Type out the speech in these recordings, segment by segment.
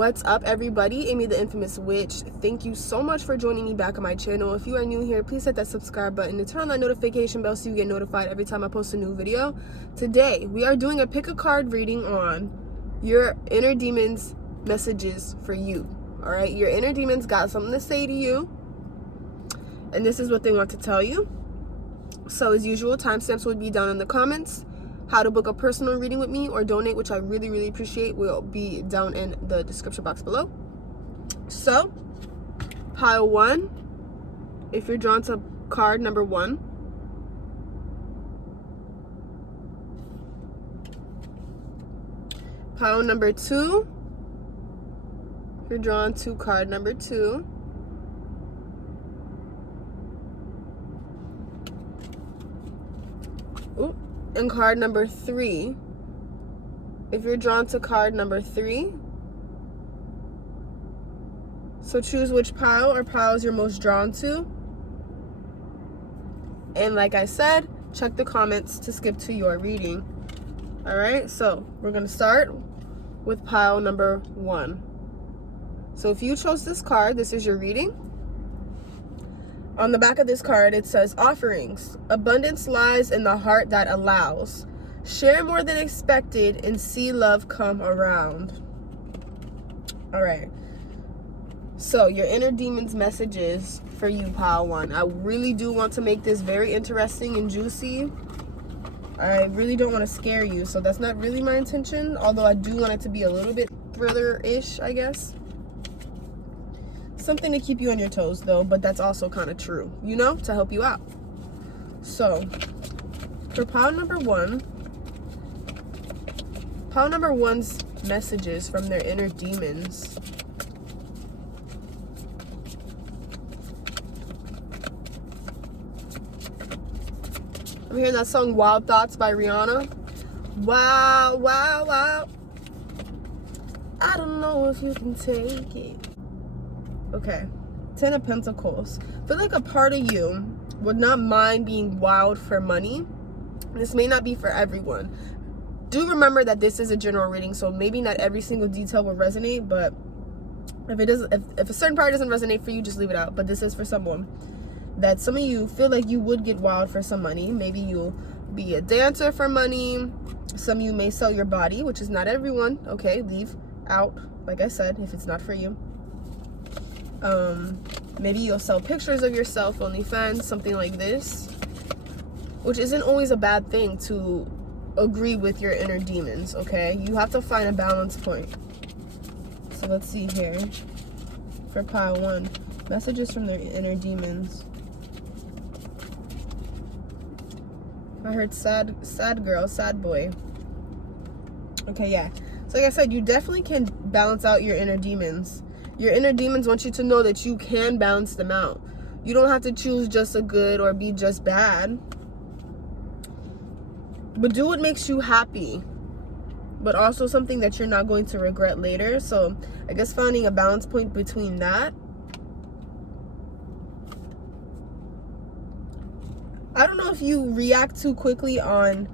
What's up, everybody? Aimee.The.Infamous.Witch. Thank you so much for joining me back on my channel. If you are new here, please hit that subscribe button and turn on that notification bell so you get notified every time I post a new video. Today, we are doing a pick a card reading on your inner demons' messages for you. All right, your inner demons got something to say to you, and this is what they want to tell you. So as usual, timestamps will be down in the comments. How to book a personal reading with me or donate, which I really appreciate, will be down in the description box below. So, pile 1, if you're drawn to card number 1. Pile number 2, if you're drawn to card number 2. Ooh. And card number 3, if you're drawn to card number 3. So choose which pile or piles you're most drawn to. And like I said, check the comments to skip to your reading. Alright, so we're going to start with pile number 1. So if you chose this card, this is your reading. On the back of this card, it says, offerings. Abundance lies in the heart that allows. Share more than expected and see love come around. All right. So your inner demon's messages for you, pile 1. I really do want to make this very interesting and juicy. I really don't want to scare you, so that's not really my intention. Although I do want it to be a little bit thriller-ish, I guess. Something to keep you on your toes though, but that's also kind of true, you know, to help you out. So for pile number 1, pile number 1's messages from their inner demons. I'm hearing that song Wild Thoughts by Rihanna. Wow, wow, wow. I don't know if you can take it. Okay, 10 of Pentacles. I feel like a part of you would not mind being wild for money. This may not be for everyone. Do remember that this is a general reading, so maybe not every single detail will resonate, but if it doesn't, if a certain part doesn't resonate for you, just leave it out. But this is for someone that some of you feel like you would get wild for some money. Maybe you'll be a dancer for money. Some of you may sell your body, which is not everyone. Okay, leave out, like I said, if it's not for you. Maybe you'll sell pictures of yourself, OnlyFans, something like this, which isn't always a bad thing to agree with your inner demons. Okay, you have to find a balance point. So let's see here for pile 1, messages from their inner demons. I heard sad girl, sad boy. Okay, yeah, so like I said, you definitely can balance out your inner demons. Your inner demons want you to know that you can balance them out. You don't have to choose just a good or be just bad. But do what makes you happy. But also something that you're not going to regret later. So I guess finding a balance point between that. I don't know if you react too quickly on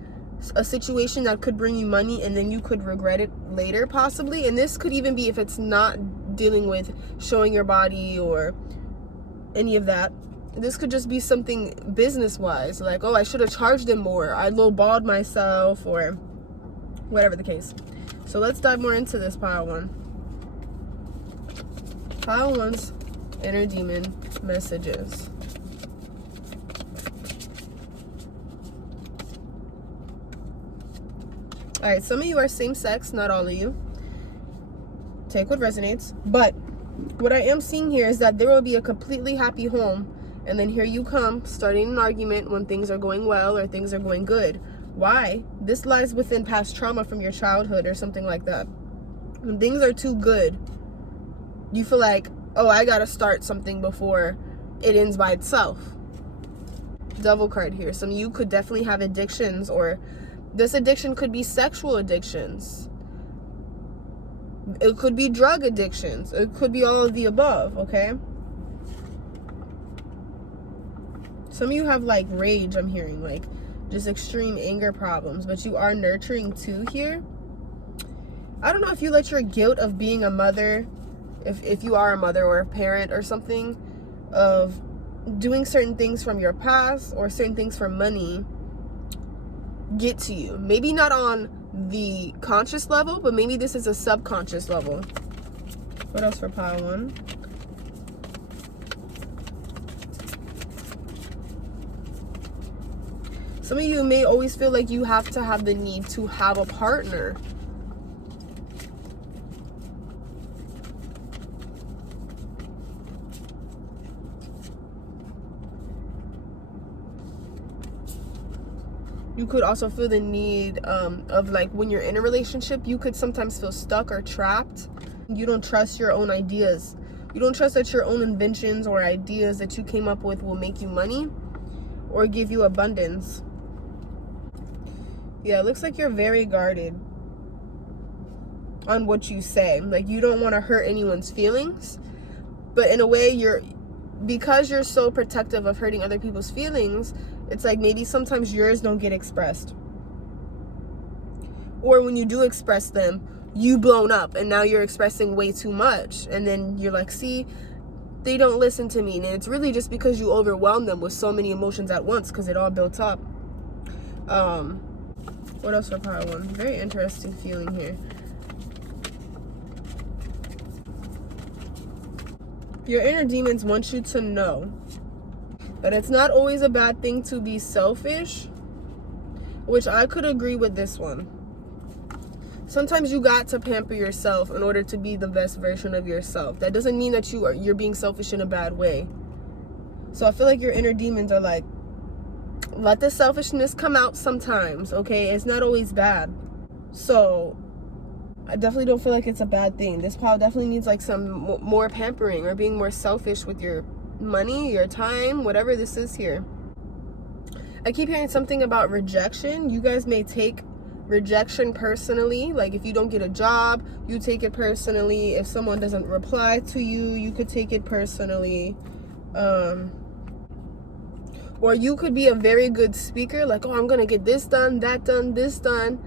a situation that could bring you money and then you could regret it later possibly. And this could even be if it's not dealing with showing your body or any of that. This could just be something business wise, like, oh, I should have charged them more, I lowballed myself, or whatever the case. So let's dive more into this pile 1. Pile 1's inner demon messages. All right, some of you are same sex, not all of you. Take what resonates, but what I am seeing here is that there will be a completely happy home, and then here you come starting an argument when things are going well or things are going good. Why? This lies within past trauma from your childhood or something like that. When things are too good, you feel like, oh, I gotta start something before it ends by itself. Devil card here. Some of you could definitely have addictions, or this addiction could be sexual addictions. It could be drug addictions. It could be all of the above, okay? Some of you have like rage, I'm hearing, like just extreme anger problems, but you are nurturing too here. I don't know if you let your guilt of being a mother, if you are a mother or a parent or something, of doing certain things from your past or certain things for money get to you. Maybe not on the conscious level, but maybe this is a subconscious level. What else for pile 1? Some of you may always feel like you have to have the need to have a partner. You could also feel the need of, like, when you're in a relationship, you could sometimes feel stuck or trapped. You don't trust your own ideas. You don't trust that your own inventions or ideas that you came up with will make you money or give you abundance. Yeah, it looks like you're very guarded on what you say. Like, you don't want to hurt anyone's feelings, but in a way, because you're so protective of hurting other people's feelings, it's like maybe sometimes yours don't get expressed. Or when you do express them, you blown up and now you're expressing way too much. And then you're like, see, they don't listen to me. And it's really just because you overwhelm them with so many emotions at once because it all built up. What else for pile 1? Very interesting feeling here. Your inner demons want you to know that it's not always a bad thing to be selfish, which I could agree with this one. Sometimes you got to pamper yourself in order to be the best version of yourself. That doesn't mean that you're being selfish in a bad way. So I feel like your inner demons are like, let the selfishness come out sometimes, okay? It's not always bad. So I definitely don't feel like it's a bad thing. This pile definitely needs like some more pampering or being more selfish with your money, your time, whatever this is here. I keep hearing something about rejection. You guys may take rejection personally. Like if you don't get a job, you take it personally. If someone doesn't reply to you, you could take it personally. Or you could be a very good speaker, like, oh, I'm gonna get this done, that done, this done,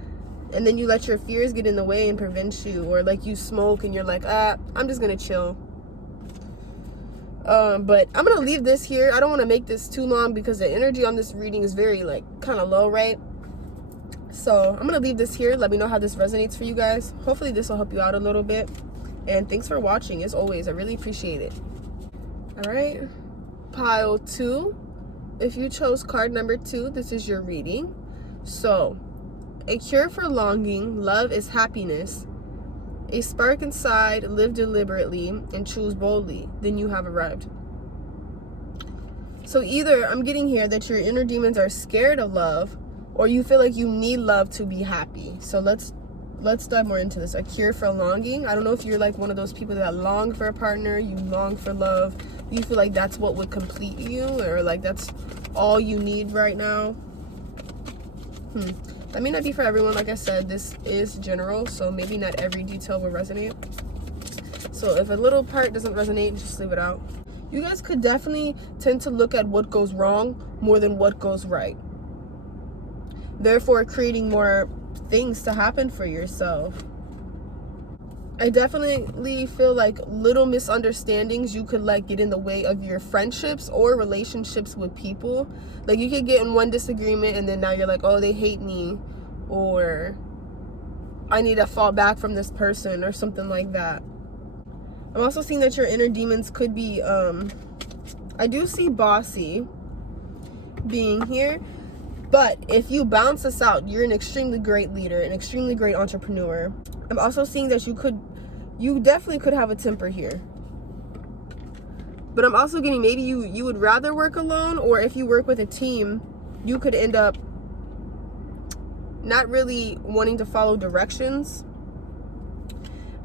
and then you let your fears get in the way and prevent you. Or like you smoke and you're like, I'm just gonna chill. But I'm gonna leave this here. I don't want to make this too long because the energy on this reading is very like kind of low, right? So I'm gonna leave this here. Let me know how this resonates for you guys. Hopefully this will help you out a little bit, and thanks for watching. As always, I really appreciate it. All right, pile 2. If you chose card number 2, this is your reading. So, a cure for longing, love is happiness. A spark inside, live deliberately, and choose boldly. Then you have arrived. So either I'm getting here that your inner demons are scared of love, or you feel like you need love to be happy. So let's dive more into this. A cure for longing. I don't know if you're like one of those people that long for a partner, you long for love, you feel like that's what would complete you, or like that's all you need right now. That may not be for everyone. Like I said, this is general, so maybe not every detail will resonate. So if a little part doesn't resonate, just leave it out. You guys could definitely tend to look at what goes wrong more than what goes right, therefore creating more things to happen for yourself. I definitely feel like little misunderstandings you could like get in the way of your friendships or relationships with people. Like you could get in one disagreement and then now you're like, oh, they hate me, or I need to fall back from this person or something like that. I'm also seeing that your inner demons could be, I do see bossy being here, but if you balance this out, you're an extremely great leader, an extremely great entrepreneur. I'm also seeing that you definitely could have a temper here. But I'm also getting maybe you would rather work alone, or if you work with a team, you could end up not really wanting to follow directions.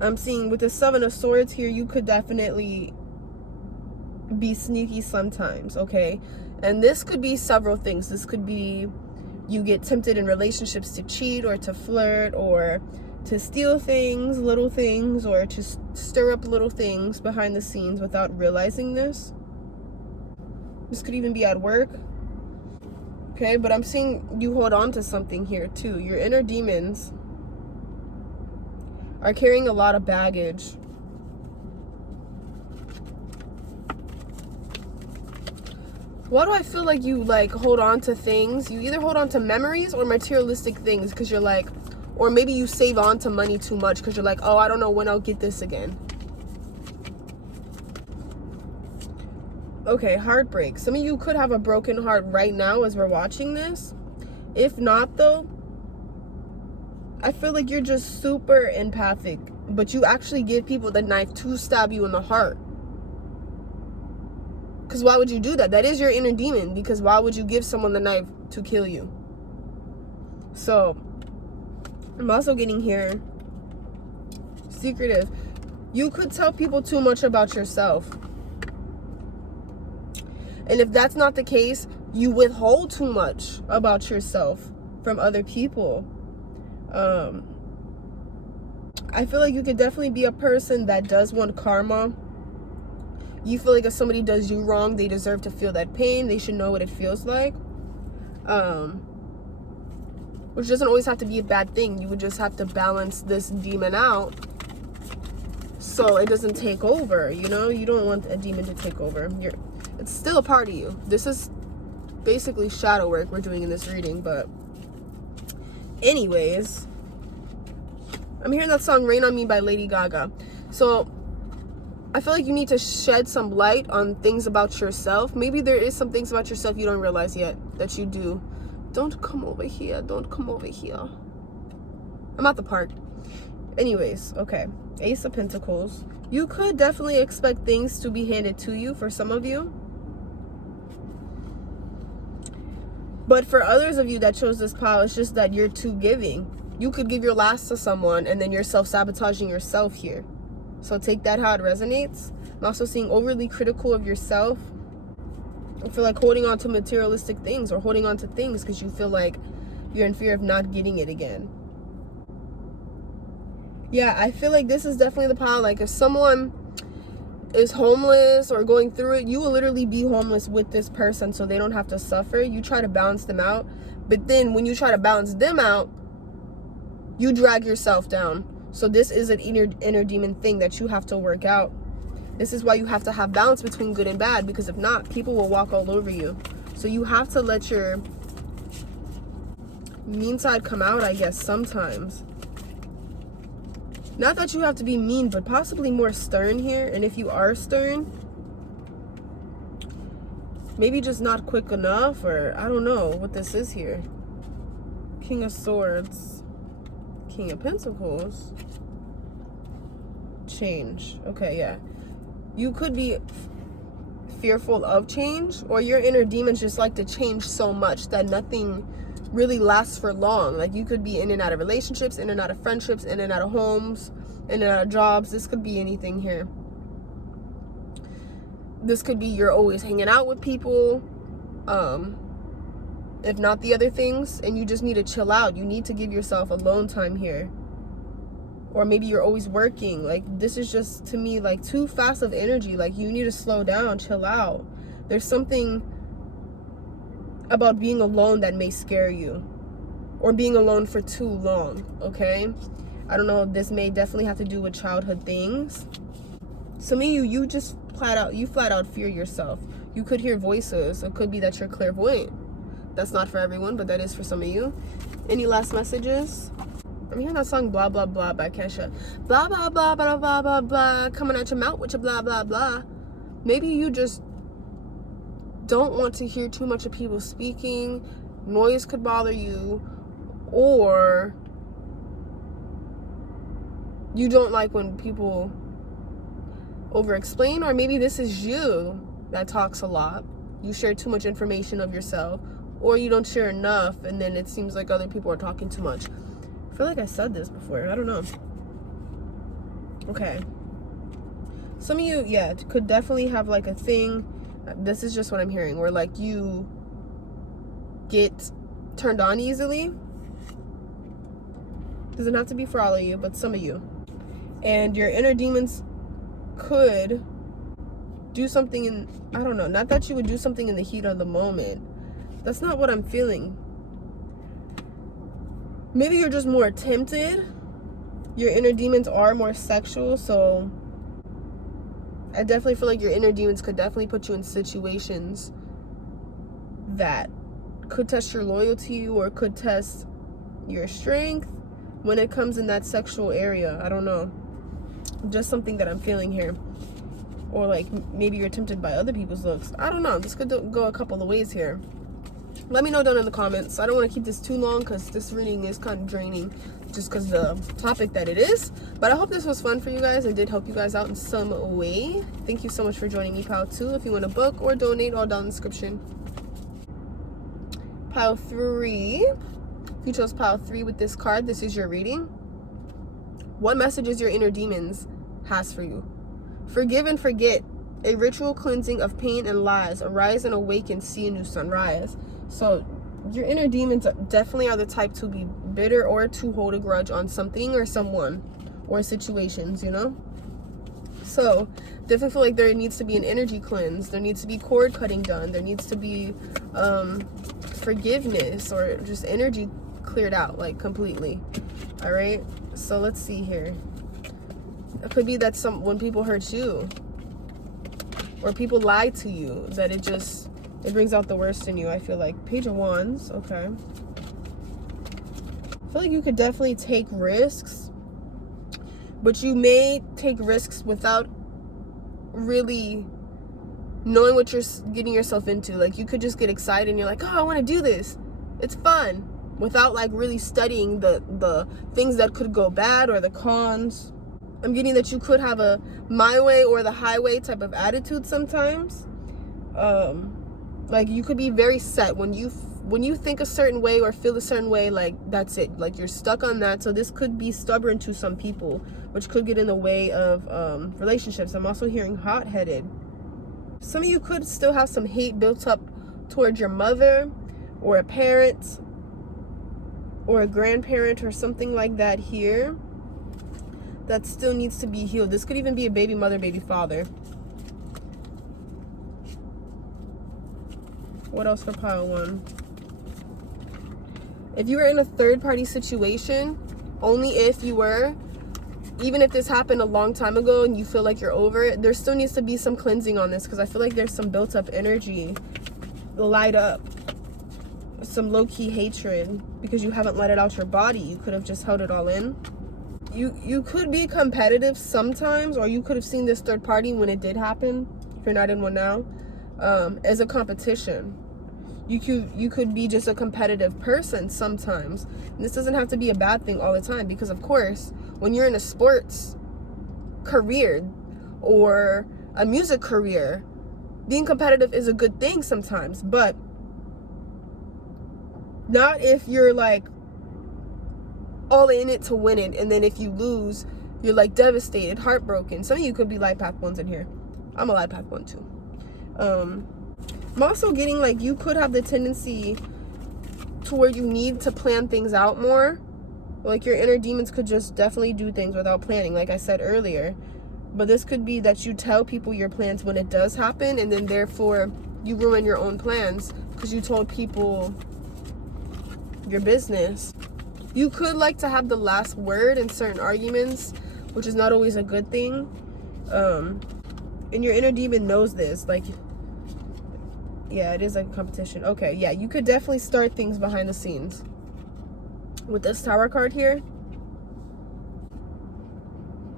I'm seeing with the 7 of Swords here, you could definitely be sneaky sometimes, okay? And this could be several things. This could be you get tempted in relationships to cheat or to flirt or to steal things, little things, or to stir up little things behind the scenes without realizing this. This could even be at work. Okay, but I'm seeing you hold on to something here too. Your inner demons are carrying a lot of baggage. Why do I feel like you like hold on to things? You either hold on to memories or materialistic things because you're like, or maybe you save on to money too much because you're like, oh, I don't know when I'll get this again. Okay, heartbreak. Some of you could have a broken heart right now as we're watching this. If not, though, I feel like you're just super empathic, but you actually give people the knife to stab you in the heart. Because why would you do that? That is your inner demon, because why would you give someone the knife to kill you? So, I'm also getting here, secretive. You could tell people too much about yourself. And if that's not the case, you withhold too much about yourself from other people. I feel like you could definitely be a person that does want karma. You feel like if somebody does you wrong, they deserve to feel that pain. They should know what it feels like. Which doesn't always have to be a bad thing. You would just have to balance this demon out so it doesn't take over, you know? You don't want a demon to take over. It's still a part of you. This is basically shadow work we're doing in this reading, but anyways, I'm hearing that song Rain on Me by Lady Gaga. So I feel like you need to shed some light on things about yourself. Maybe there is some things about yourself you don't realize yet that you do. Don't come over here. Don't come over here. I'm at the park. Anyways, okay. Ace of Pentacles. You could definitely expect things to be handed to you for some of you. But for others of you that chose this pile, it's just that you're too giving. You could give your last to someone and then you're self-sabotaging yourself here. So take that how it resonates. I'm also seeing overly critical of yourself. I feel like holding on to materialistic things or holding on to things because you feel like you're in fear of not getting it again. Yeah, I feel like this is definitely the pile. Like if someone is homeless or going through it, you will literally be homeless with this person so they don't have to suffer. You try to balance them out. But then when you try to balance them out, you drag yourself down. So this is an inner demon thing that you have to work out. This is why you have to have balance between good and bad, because if not, people will walk all over you. So you have to let your mean side come out, I guess, sometimes. Not that you have to be mean, but possibly more stern here. And if you are stern, maybe just not quick enough, or I don't know what this is here. King of Swords. King of Pentacles. Change. Okay, yeah. You could be fearful of change, or your inner demons just like to change so much that nothing really lasts for long. Like you could be in and out of relationships, in and out of friendships, in and out of homes, in and out of jobs. This could be anything here. This could be you're always hanging out with people, if not the other things, and you just need to chill out. You need to give yourself alone time here. Or maybe you're always working. Like this is just, to me, like too fast of energy. Like you need to slow down, chill out. There's something about being alone that may scare you, or being alone for too long. Okay, I don't know, this may definitely have to do with childhood things. Some of you just flat out fear yourself. You could hear voices. It could be that you're clairvoyant. That's not for everyone, but that is for some of you. Any last messages? I'm hearing that song Blah Blah Blah by Kesha. Blah blah blah blah blah blah blah, coming at your mouth with your blah blah blah. Maybe you just don't want to hear too much of people speaking. Noise could bother you, or you don't like when people over explain, or maybe this is you that talks a lot. You share too much information of yourself, or you don't share enough and then it seems like other people are talking too much. I feel like I said this before. I don't know. Okay. Some of you, yeah, could definitely have like a thing. This is just what I'm hearing, where like you get turned on easily. Doesn't have to be for all of you, but some of you. And your inner demons could do something in, I don't know, not that you would do something in the heat of the moment. That's not what I'm feeling. Maybe you're just more tempted your inner demons are more sexual, so I definitely feel like your inner demons could definitely put you in situations that could test your loyalty or could test your strength when it comes in that sexual area. I don't know. Just something that I'm feeling here. Or like maybe you're tempted by other people's looks. I don't know. This could go a couple of ways here. Let me know down in the comments. I don't want to keep this too long because this reading is kind of draining just because the topic that it is. But I hope this was fun for you guys and did help you guys out in some way. Thank you so much for joining me, Pile 2. If you want to book or donate, all down in the description. Pile 3. If you chose Pile 3 with this card, this is your reading. What messages your inner demons has for you? Forgive and forget. A ritual cleansing of pain and lies. Arise and awaken. See a new sunrise. So your inner demons definitely are the type to be bitter or to hold a grudge on something or someone or situations, you know? So definitely feel like there needs to be an energy cleanse. There needs to be cord cutting done. There needs to be forgiveness or just energy cleared out, like completely. All right, so let's see here. It could be that when people hurt you or people lie to you, that it brings out the worst in you. I feel like Page of Wands. Okay, I feel like you could definitely take risks, but you may take risks without really knowing what you're getting yourself into. Like you could just get excited and you're like, oh, I want to do this, it's fun, without like really studying the things that could go bad or the cons. I'm getting that you could have a my way or the highway type of attitude sometimes. Like you could be very set when you think a certain way or feel a certain way, like that's it, like you're stuck on that. So this could be stubborn to some people, which could get in the way of relationships. I'm also hearing hot-headed. Some of you could still have some hate built up towards your mother or a parent or a grandparent or something like that here that still needs to be healed. This could even be a baby mother, baby father. What else for Pile 1? If you were in a third-party situation, only if you were, even if this happened a long time ago and you feel like you're over it, there still needs to be some cleansing on this, because I feel like there's some built-up energy, light up, some low-key hatred, because you haven't let it out your body. You could have just held it all in. You could be competitive sometimes, or you could have seen this third party when it did happen, if you're not in one now, as a competition. You could be just a competitive person sometimes. And this doesn't have to be a bad thing all the time, because of course, when you're in a sports career or a music career, being competitive is a good thing sometimes, but not if you're like all in it to win it, and then if you lose, you're like devastated, heartbroken. Some of you could be light path 1s in here. I'm a light path 1 too. I'm also getting like you could have the tendency to where you need to plan things out more. Like your inner demons could just definitely do things without planning, like I said earlier. But this could be that you tell people your plans when it does happen, and then therefore you ruin your own plans because you told people your business. You could like to have the last word in certain arguments, which is not always a good thing. And your inner demon knows this. Like, yeah, it is like a competition. Okay, yeah, you could definitely start things behind the scenes. With this Tower card here,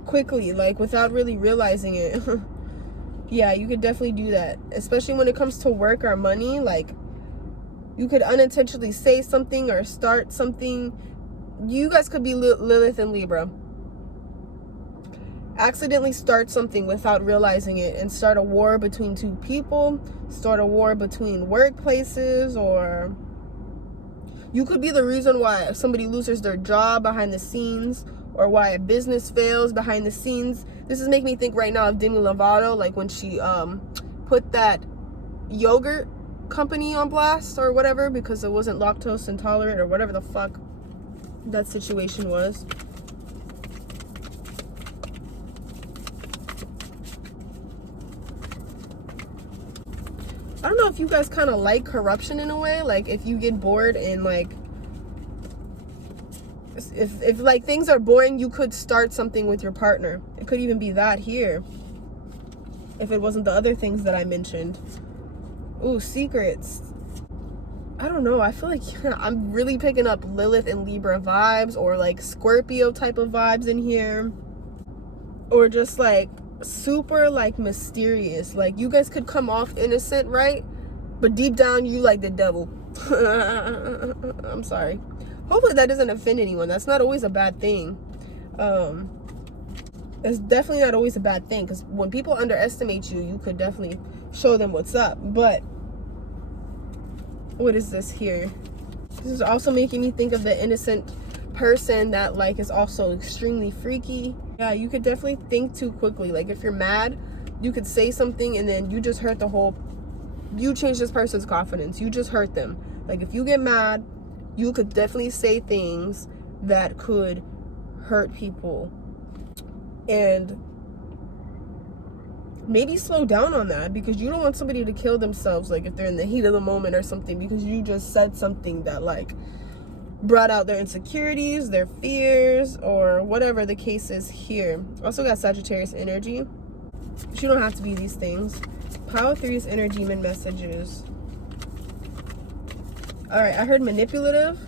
quickly, like without really realizing it. Yeah, you could definitely do that, especially when it comes to work or money. Like you could unintentionally say something or start something. You guys could be Lilith and Libra. Accidentally start something without realizing it and start a war between two people, start a war between workplaces, or you could be the reason why somebody loses their job behind the scenes, or why a business fails behind the scenes. This is making me think right now of Demi Lovato, like when she put that yogurt company on blast or whatever because it wasn't lactose intolerant or whatever the fuck that situation was. I don't know if you guys kind of like corruption in a way, like if you get bored and like If like things are boring, you could start something with your partner. It could even be that here, if it wasn't the other things that I mentioned. Ooh, secrets. I don't know. I feel like I'm really picking up Lilith and Libra vibes, or like Scorpio type of vibes in here, or just like super like mysterious. Like you guys could come off innocent, right? But deep down you like the devil. I'm sorry. Hopefully that doesn't offend anyone. That's not always a bad thing. It's definitely not always a bad thing, because when people underestimate you, you could definitely show them what's up. But what is this here? This is also making me think of the innocent person that like is also extremely freaky. Yeah, you could definitely think too quickly. Like if you're mad, you could say something and then you just hurt you change this person's confidence. You just hurt them. Like if you get mad, you could definitely say things that could hurt people. And maybe slow down on that, because you don't want somebody to kill themselves, like if they're in the heat of the moment or something, because you just said something that like brought out their insecurities, their fears, or whatever the case is here. Also got Sagittarius energy, but you don't have to be these things. Power 3's inner demon messages. All right, I heard manipulative.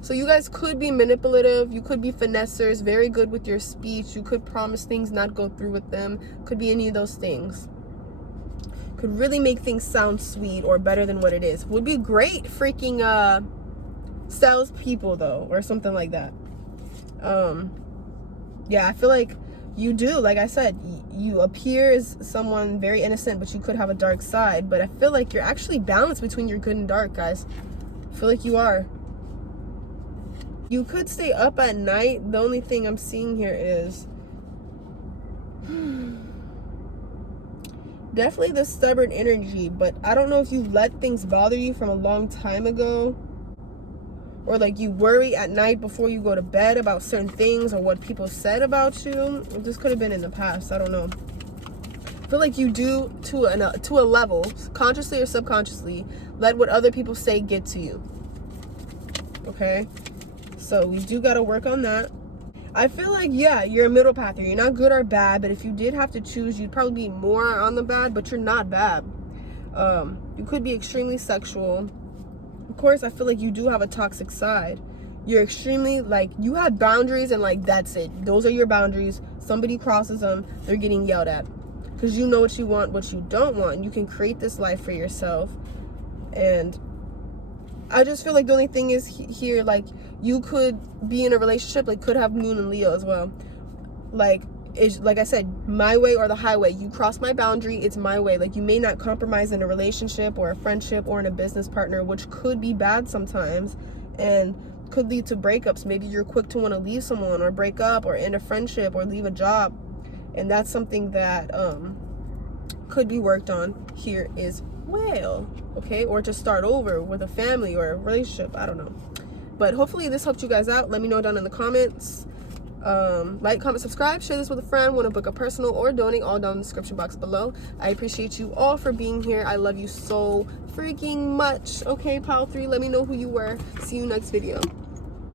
So you guys could be manipulative. You could be finessers, very good with your speech. You could promise things, not go through with them. Could be any of those things. Could really make things sound sweet or better than what it is. Would be great freaking salespeople though, or something like that. Yeah, I feel like you do. Like I said, you appear as someone very innocent, but you could have a dark side. But I feel like you're actually balanced between your good and dark, guys. I feel like you are. You could stay up at night. The only thing I'm seeing here is definitely the stubborn energy, but I don't know if you let things bother you from a long time ago, or like you worry at night before you go to bed about certain things or what people said about you. This could have been in the past. I don't know. I feel like you do to a level, consciously or subconsciously, let what other people say get to you. Okay? So we do got to work on that. I feel like, yeah, you're a middle path here. You're not good or bad, but if you did have to choose, you'd probably be more on the bad, but you're not bad. You could be extremely sexual. Of course, I feel like you do have a toxic side. You're extremely, like, you have boundaries, and like, that's it. Those are your boundaries. Somebody crosses them, they're getting yelled at. Because you know what you want, what you don't want. You can create this life for yourself. And I just feel like the only thing is here, like, you could be in a relationship, like, could have Moon and Leo as well. Like, it's, like I said, my way or the highway. You cross my boundary, it's my way. Like, you may not compromise in a relationship or a friendship or in a business partner, which could be bad sometimes and could lead to breakups. Maybe you're quick to want to leave someone or break up or end a friendship or leave a job. And that's something that could be worked on here as well. Okay, or just start over with a family or a relationship. I don't know, but hopefully this helped you guys out. Let me know down in the comments. Like, comment, subscribe, share this with a friend. Want to book a personal or donate, all down in the description box below. I appreciate you all for being here. I love you so freaking much. Okay, Pile 3, let me know who you were. See you next video.